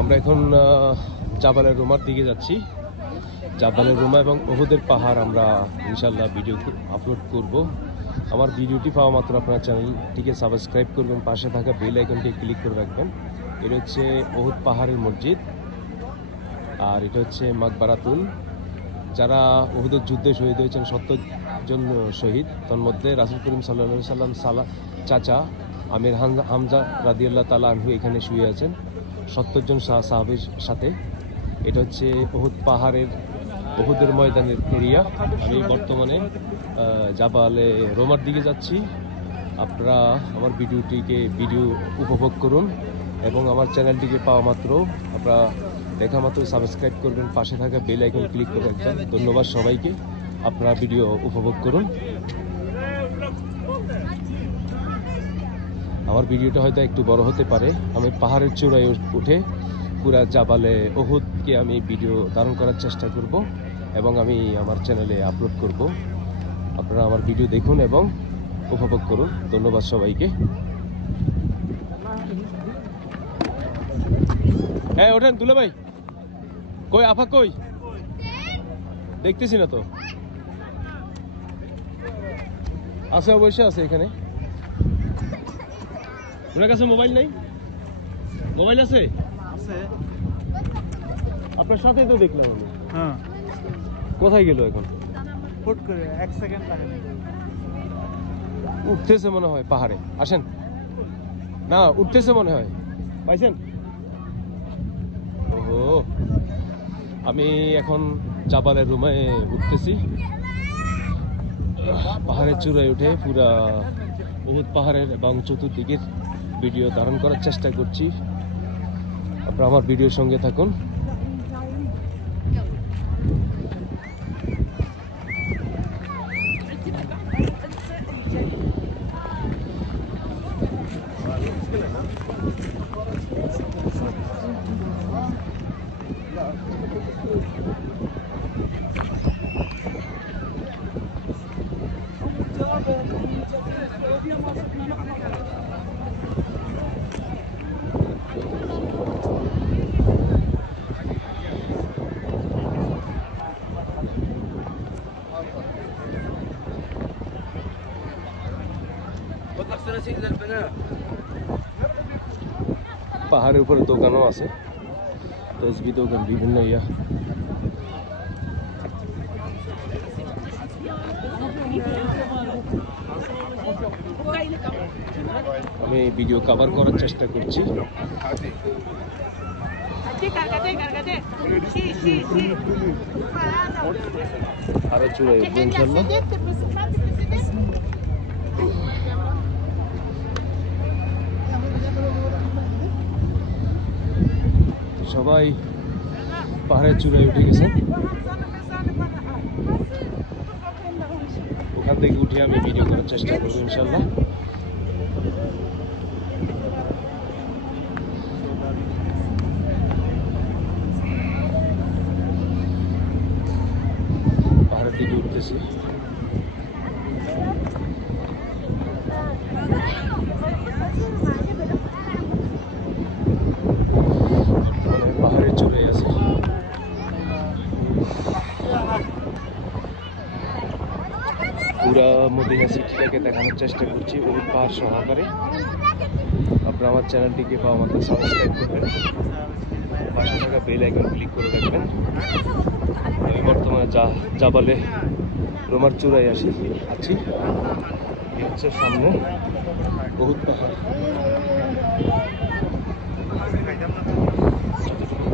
আমরা এখন জাবালের রুমার দিকে যাচ্ছি। জাবালের রুমা এবং উহুদের পাহাড় আমরা ইনশাল্লাহ ভিডিও আপলোড করব। আমার ভিডিওটি পাওয়া মাত্র আপনার চ্যানেলটিকে সাবস্ক্রাইব করবেন, পাশে থাকা বেল আইকনটি ক্লিক করে রাখবেন। এটা হচ্ছে উহুদ পাহাড়ের মসজিদ, আর এটা হচ্ছে মাকবারাতুল। যারা উহুদের যুদ্ধে শহীদ হয়েছেন 70 জন শহীদ, তার মধ্যে রাসূল করিম সাল্লাল্লাহু আলাইহি সাল্লাম চাচা আমির হামজা রাদিয়াল্লাহু তাআলা আনহু এখানে শুয়ে আছেন 70 জন সাহাবীর সাথে। এটা হচ্ছে উহুদ পাহাড়ের উহুদের ময়দানের এরিয়া। আমি বর্তমানে জাবালে রোমার দিকে যাচ্ছি। আপনারা আমার ভিডিও উপভোগ করুন এবং আমার চ্যানেলটিকে পাওয়া মাত্র আপনারা দেখা মাত্র সাবস্ক্রাইব করবেন, পাশে থাকা বেল আইকন ক্লিক করে রাখবেন। ধন্যবাদ সবাইকে। আপনারা ভিডিও উপভোগ করুন। আমার ভিডিওটা হয়তো একটু বড় হতে পারে। আমি পাহাড়ের চূড়ায় উঠে পুরা জাবালে উহুদকে আমি ভিডিও ধারণ করার চেষ্টা করব এবং আমি আমার চ্যানেলে আপলোড করব। আপনারা আমার ভিডিও দেখুন এবং উপভোগ করুন। ধন্যবাদ সবাইকে। হ্যাঁ ওঠেন দুলা ভাই। কই আফা কই? দেখতেছি না তো। আছে, অবশ্যই আছে এখানে। ওনার কাছে মোবাইল নাই? মোবাইল আছে? আপনার সাথেই তো দেখলাম আমি। হ্যাঁ, কোথায় গেল এখন? ফুট করে 1 সেকেন্ড লাগে। উঠতেছে মনে হয় পাহাড়ে। আসেন না, উঠতেছে মনে হয়। পাইছেন? ওহো, আমি এখন জাবালের রুমে উঠতেছি। পাহাড়ের চূড়ায় উঠে পুরা উহুদ পাহাড়ের এবং চতুর্দিকের ভিডিও ধারণ করার চেষ্টা করছি। আপনারা আমার ভিডিওর সঙ্গে থাকুন। পাহাড়ের উপরে দোকানও আছে, তসবি দোকান, বিভিন্ন ইয়া। আমি ভিডিও কভার করার চেষ্টা করছি। আরো চূড়ায় উঠবো ইনশাল্লাহ। সবাই পাহাড়ের চূড়ায় উঠে গেছে। ওখান থেকে উঠে আমি ভিডিও করার চেষ্টা করবো ইনশাল্লাহ। পাহাড়ের দিকে উঠতেছি। পাহাড়ের চূড়ায় আছে। পুরা মদিনা সিটিটাকে দেখানোর চেষ্টা করছি উহুদ পাহাড় সহকারে। আপনারা আমার চ্যানেলটিকে পাওয়া মাত্র সাবস্ক্রাইব করবেন, পাশে থাকা বেল আইকন ক্লিক করে রাখবেন। আমি বর্তমানে জাবালে রোমার চূড়ায় আছি। এই হচ্ছে সামনে উহুদ পাহাড়।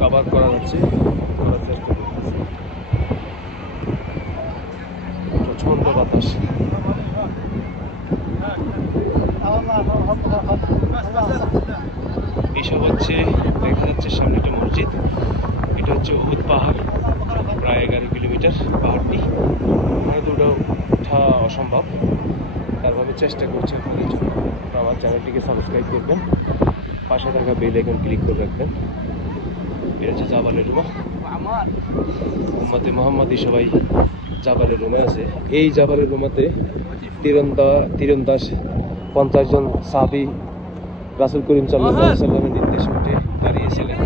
কভার করা যাচ্ছে, প্রচন্ড বাতাস। এসব হচ্ছে দেখা যাচ্ছে সামনে একটা মসজিদ। এটা হচ্ছে উহুদ পাহাড়, প্রায় 11 কিলোমিটার পাহাড়টি। ওখানে দুটো ওঠা অসম্ভব, তারপর আমি চেষ্টা করছি আপনাদের জন্য। আমার চ্যানেলটিকে সাবস্ক্রাইব করবেন, পাশে থাকা বেল আইকন ক্লিক করে রাখবেন। এটা হচ্ছে জাবালের রুমা। উম্মতে মুহাম্মাদি সবাই জাবালের রুমে আছে। এই জাবালের রুমাতে তীরন্দাজ 50 জন সাহাবী রাসূল করিম সাল্লাল্লাহু আলাইহি ওয়াসাল্লামের নির্দেশে উঠে দাঁড়িয়েছিলেন।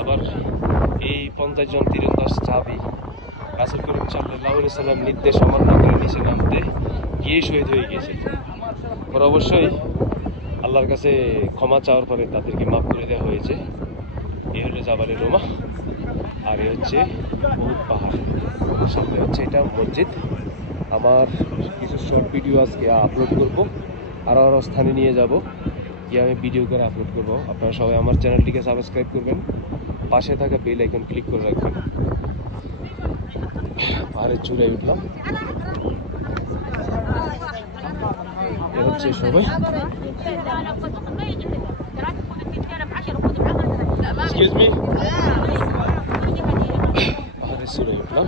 আবার এই 50 জন তীরন্দাজ সাহাবী রাসূল করিম সাল্লাল্লাহু আলাইহি ওয়াসাল্লাম নির্দেশ অমান্য করে নিচে নামতে গিয়ে শহীদ হয়ে গেছে। ওরা অবশ্যই আল্লাহর কাছে ক্ষমা চাওয়ার পরে তাদেরকে মাফ করে দেওয়া হয়েছে। এই হলো জাবালে রুমা, আর এই হচ্ছে উহুদ পাহাড়, সামনে হচ্ছে এটা মসজিদ। আমার কিছু শর্ট ভিডিও আজকে আপলোড করব, আরও আরও স্থানে নিয়ে যাব, গিয়ে আমি ভিডিও করে আপলোড করব। আপনারা সবাই আমার চ্যানেলটিকে সাবস্ক্রাইব করবেন, পাশে থাকা বেল আইকন ক্লিক করে রাখবেন। পাহাড়ের চূড়ায় উঠলাম, এ হচ্ছে সবাই। এক্সকিউজ মি, পাহাড়ের চূড়ায় উঠলাম।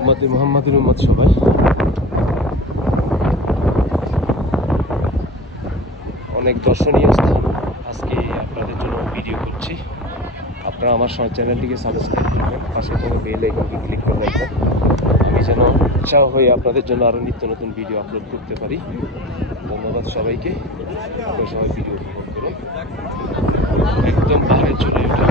উম্মতে মুহাম্মাদের উম্মত সবাই, অনেক দর্শনীয় স্থান আজকে আপনাদের জন্য ভিডিও করছি। আপনারা আমার চ্যানেলটিকে সাবস্ক্রাইব করবেন, পাশে থেকে বেল আইকনটি ক্লিক করে রাখবেন, আমি যেন উৎসাহ হয়ে আপনাদের জন্য আরও নিত্য নতুন ভিডিও আপলোড করতে পারি। ধন্যবাদ সবাইকে, আপনারা সবাই ভিডিও উপভোগ করুন। একদম পাহাড়ের চূড়ায় উঠে